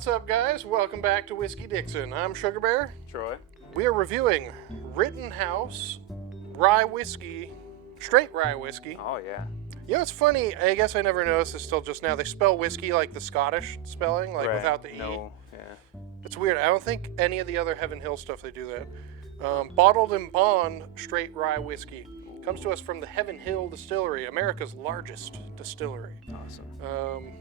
What's up, guys? Welcome back to Whiskey Dixon. I'm Sugarbear. Troy. We are reviewing Rittenhouse Rye Whiskey, straight rye whiskey. Oh, yeah. You know, it's funny, I guess I never noticed this till just now. They spell whiskey like the Scottish spelling, like Right. without the E. No, yeah. It's weird. I don't think any of the other Heaven Hill stuff they do that. Bottled in bond, straight rye whiskey. Comes to us from the Heaven Hill Distillery, America's largest distillery. Awesome.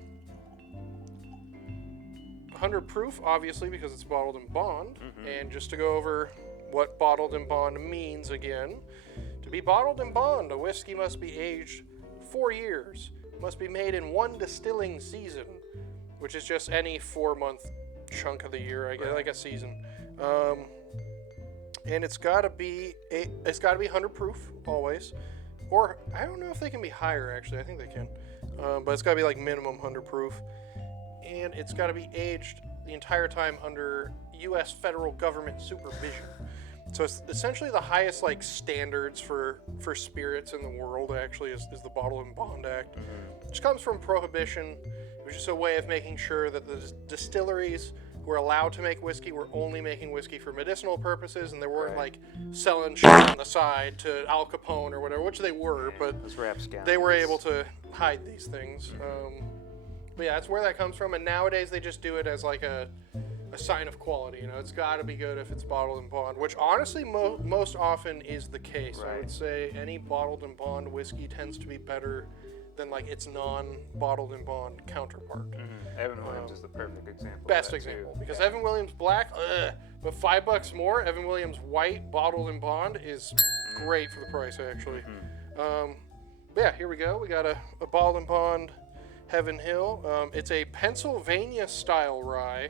100 proof, obviously, because it's bottled in bond. Mm-hmm. And just to go over what bottled in bond means again. To be bottled in bond, a whiskey must be aged 4 years, must be made in one distilling season, which is just any 4-month chunk of the year, I guess, like a season. And it's got to be 100 proof always, or I don't know if they can be higher. Actually, I think they can, but it's got to be like minimum 100 proof, and it's got to be aged the entire time under U.S. federal government supervision. So it's essentially the highest like standards for spirits in the world. Actually, is the Bottle and Bond Act, which comes from Prohibition, which is a way of making sure that the distilleries who were allowed to make whiskey were only making whiskey for medicinal purposes, and they weren't like selling shit on the side to Al Capone or whatever, which they were, but they were able to hide these things. But yeah, that's where that comes from, and nowadays they just do it as like a sign of quality. You know, it's got to be good if it's bottled in bond, which honestly most often is the case. Right. I would say any bottled in bond whiskey tends to be better than like its non-bottled in bond counterpart. Evan Williams is the perfect example. Best example, because Evan Williams black, but $5 more. Evan Williams white bottled in bond is great for the price actually. But yeah, here we go. We got a bottled in bond Heaven Hill. It's a Pennsylvania style rye.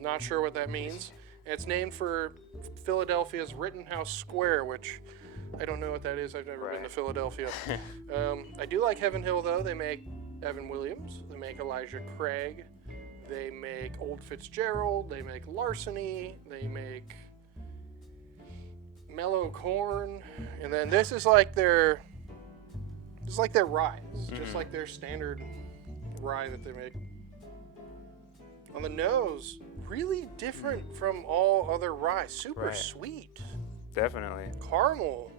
Not sure what that means. And it's named for Philadelphia's Rittenhouse Square, which I don't know what that is. I've never been to Philadelphia. I do like Heaven Hill, though. They make Evan Williams. They make Elijah Craig. They make Old Fitzgerald. They make Larceny. They make Mellow Corn. And then this is like their rye. It's just like their standard rye that they make. On the nose, really different from all other rye. Super sweet. Definitely. Caramel.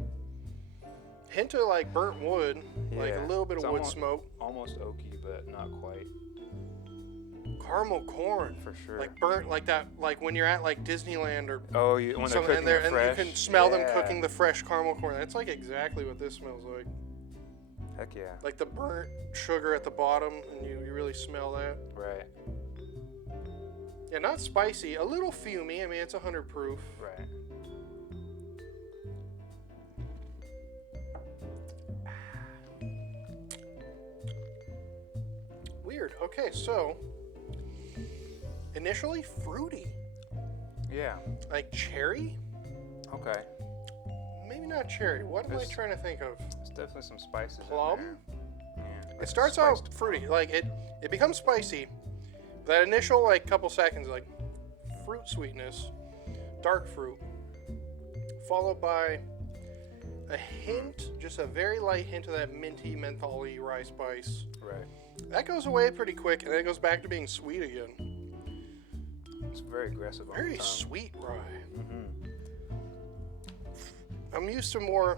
Hint of like burnt wood, like a little bit of wood smoke. Almost oaky, but not quite. Caramel corn, for sure. Like burnt, like that, like when you're at like Disneyland or when they're cooking and fresh. you can smell them cooking the fresh caramel corn. That's like exactly what this smells like. Heck yeah. Like the burnt sugar at the bottom, and you really smell that. Right. Yeah, not spicy. A little fumey. I mean, it's 100 proof. Right. Weird. Okay, so initially fruity. Yeah. Like cherry? Okay. Maybe not cherry. What am I trying to think of? There's definitely some spices Plum? in there. Yeah. It starts out fruity. Like it becomes spicy. That initial like couple seconds, like fruit sweetness, dark fruit, followed by a hint, just a very light hint of that minty, mentholy rye spice. Right. That goes away pretty quick, and then it goes back to being sweet again. It's very aggressive. Very sweet rye. I'm used to more.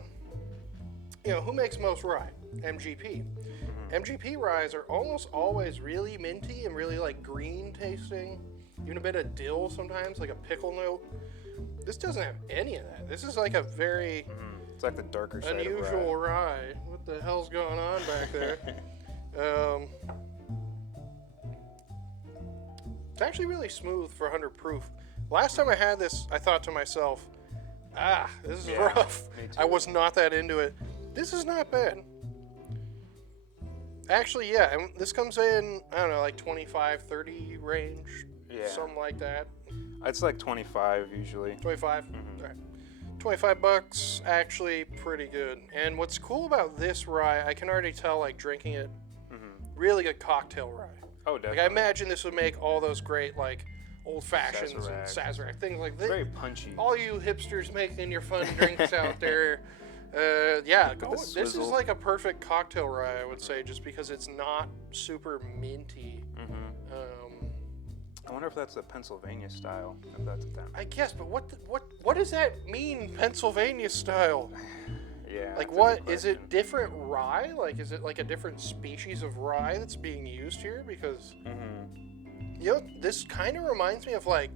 You know, who makes most rye? MGP. MGP ryes are almost always really minty and really like green tasting. Even a bit of dill sometimes, like a pickle note. This doesn't have any of that. This is like a very It's like the darker side unusual of rye. What the hell's going on back there? It's actually really smooth for 100 proof. Last time I had this, I thought to myself, this is rough. Me too. I was not that into it. This is not bad. Actually, yeah, and this comes in, I don't know, like 25, 30 range, something like that. It's like 25 usually. 25? All right. $25, actually pretty good. And what's cool about this rye, I can already tell, like, drinking it, really good cocktail rye. Oh, definitely. Like, I imagine this would make all those great, like, old fashions and Sazerac, things like this. Very punchy. All you hipsters making your fun drinks out there, this is like a perfect cocktail rye, I would say, just because it's not super minty. wonder if that's a Pennsylvania style. If that's a thing. I guess, but what does that mean, Pennsylvania style? Yeah. Like, that's a what good is it? question. Different rye? Like, is it like a different species of rye that's being used here? Because you know, this kind of reminds me of like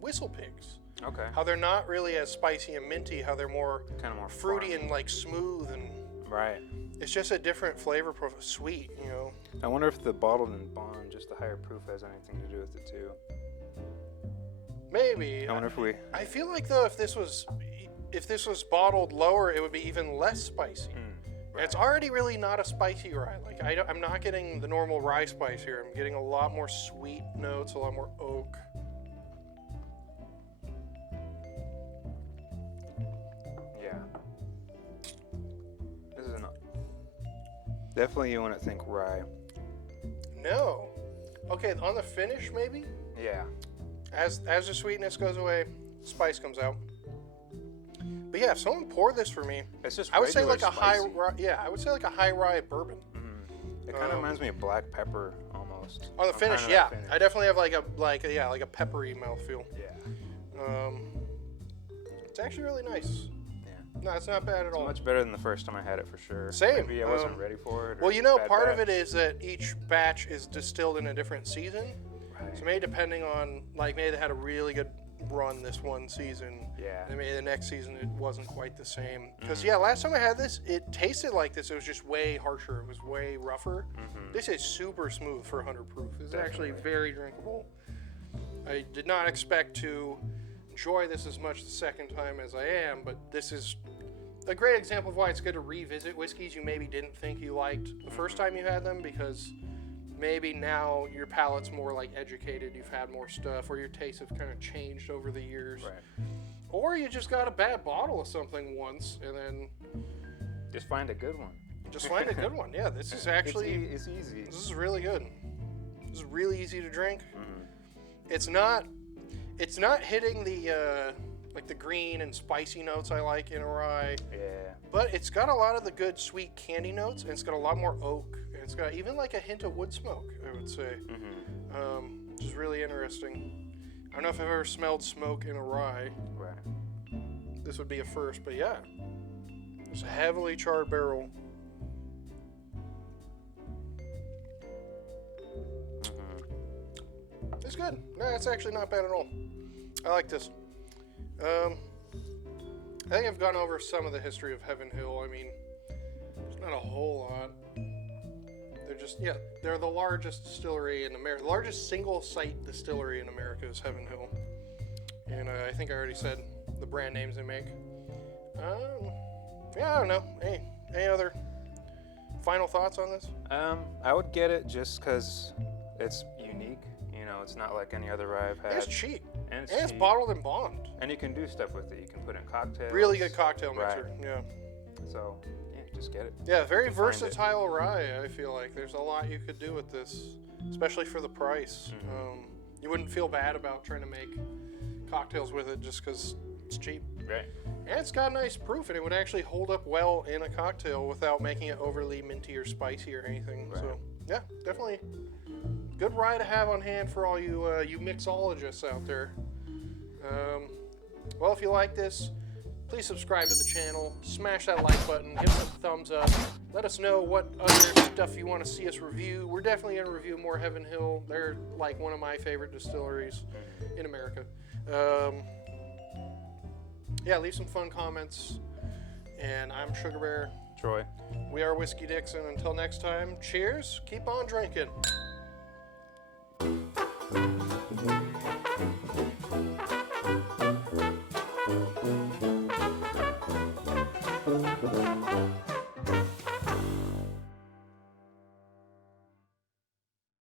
whistle pigs. Okay. How they're not really as spicy and minty. How they're more Kind of more fruity farmy. and like smooth, and Right. it's just a different flavor profile. Sweet, you know. I wonder if the bottled and bond, just the higher proof, has anything to do with it too. Maybe. I wonder if we. I feel like though, if this was bottled lower, it would be even less spicy. And it's already really not a spicy rye. Like I'm not getting the normal rye spice here. I'm getting a lot more sweet notes, a lot more oak. Yeah. This is definitely you want to think rye. No. Okay, on the finish maybe. Yeah. As the sweetness goes away, spice comes out. But yeah, if someone poured this for me, It's just. I would say regular like a high spicy. rye. Yeah, I would say like a high rye bourbon. It kind of reminds me of black pepper almost. On the I'm finish, kinda yeah, that finish. I definitely have like a peppery mouthfeel. Yeah. It's actually really nice. Yeah. No, it's not bad at It's all. much better than the first time I had it for sure. Same, Maybe I wasn't ready for it. Well, you know, bad part of batch. it is that each batch is distilled in a different season. Right. So maybe depending on, like, maybe they had a really good run this one season. Yeah. And maybe the next season it wasn't quite the same. Because, yeah, last time I had this, it tasted like this. It was just way harsher. It was way rougher. This is super smooth for 100 proof. This is actually Definitely. very drinkable. I did not expect to enjoy this as much the second time as I am, but this is a great example of why it's good to revisit whiskeys you maybe didn't think you liked the first time you had them, because maybe now your palate's more like educated, you've had more stuff, or your tastes have kind of changed over the years. Right. Or you just got a bad bottle of something once and then Just find a good one. just find a good one. Yeah, this is actually, It's easy. this is really good. This is really easy to drink. It's not hitting the like the green and spicy notes I like in a rye, Yeah. but it's got a lot of the good sweet candy notes, and it's got a lot more oak, and it's got even like a hint of wood smoke, I would say, which is really interesting. I don't know if I've ever smelled smoke in a rye. Right. This would be a first, but yeah, it's a heavily charred barrel. It's good. No, it's actually not bad at all. I like this. I think I've gone over some of the history of Heaven Hill. I mean, there's not a whole lot. They're just, yeah, they're the largest distillery in America. The largest single site distillery in America is Heaven Hill. And I think I already said the brand names they make. Yeah, I don't know. Any other final thoughts on this? I would get it just because it's unique. You know, it's not like any other rye I've had. It's cheap. And it's And it's cheap. bottled in bond. And you can do stuff with it. You can put in cocktails. Really good cocktail Right. mixer. Yeah. So, yeah, just get it. Yeah, very You can find it. versatile rye, I feel like. There's a lot you could do with this, especially for the price. You wouldn't feel bad about trying to make cocktails with it just because it's cheap. Right. And it's got nice proof, and it would actually hold up well in a cocktail without making it overly minty or spicy or anything. Right. So, yeah, definitely good rye to have on hand for all you you mixologists out there. Well, if you like this, please subscribe to the channel, smash that like button, give us a thumbs up, let us know what other stuff you want to see us review. We're definitely going to review more Heaven Hill. They're like one of my favorite distilleries in America. Yeah, leave some fun comments. And I'm Sugarbear. Troy. We are Whiskey Dixon. Until next time, cheers. Keep on drinking.